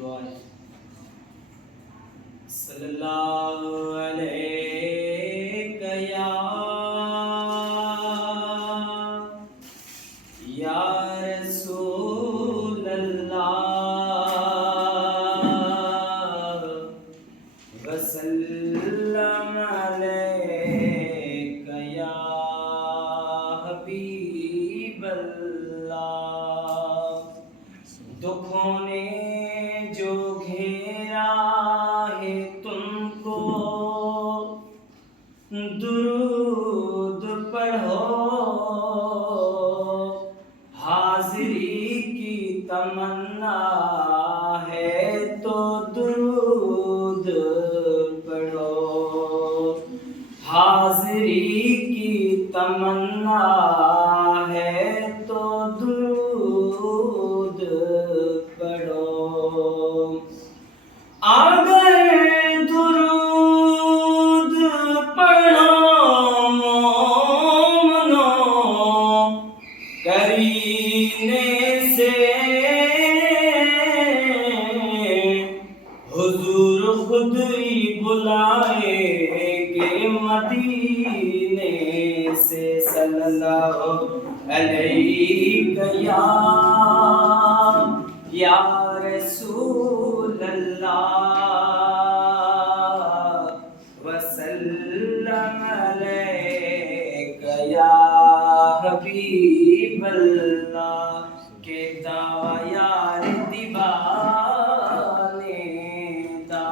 دعا ہے صلی اللہ علیہ یا رسول اللہ وسلم علیک یا حبیب اللہ۔ دکھوں نے جو گھیرا ہے تم کو درود پڑھو، حاضری کی تمنا ہے تو درود پڑھو، حاضری کی تمنا ہے تو درود پڑھو۔ اگر درود پڑھو مومنو کرینے سے، حضور خود ہی بلائیں گے مدینے سے۔ صلی اللہ علیہ یا رسول اللہ وسلم علیک یا حبیب اللہ۔ کہ دعویٰ یار دیوانے دا،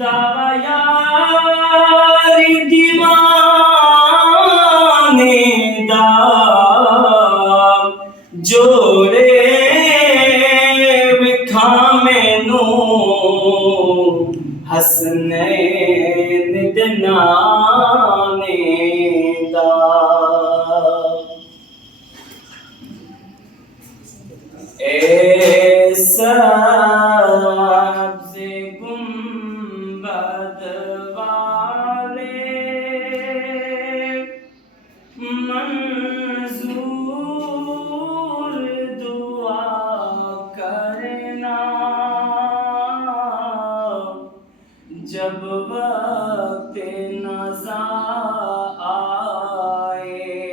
دعویٰ یار دیوانے دا، جوڑے حسنین دنانے دا۔ اے سبز گنبد والے منظور دعا کرنا، جب وقت نزا آئے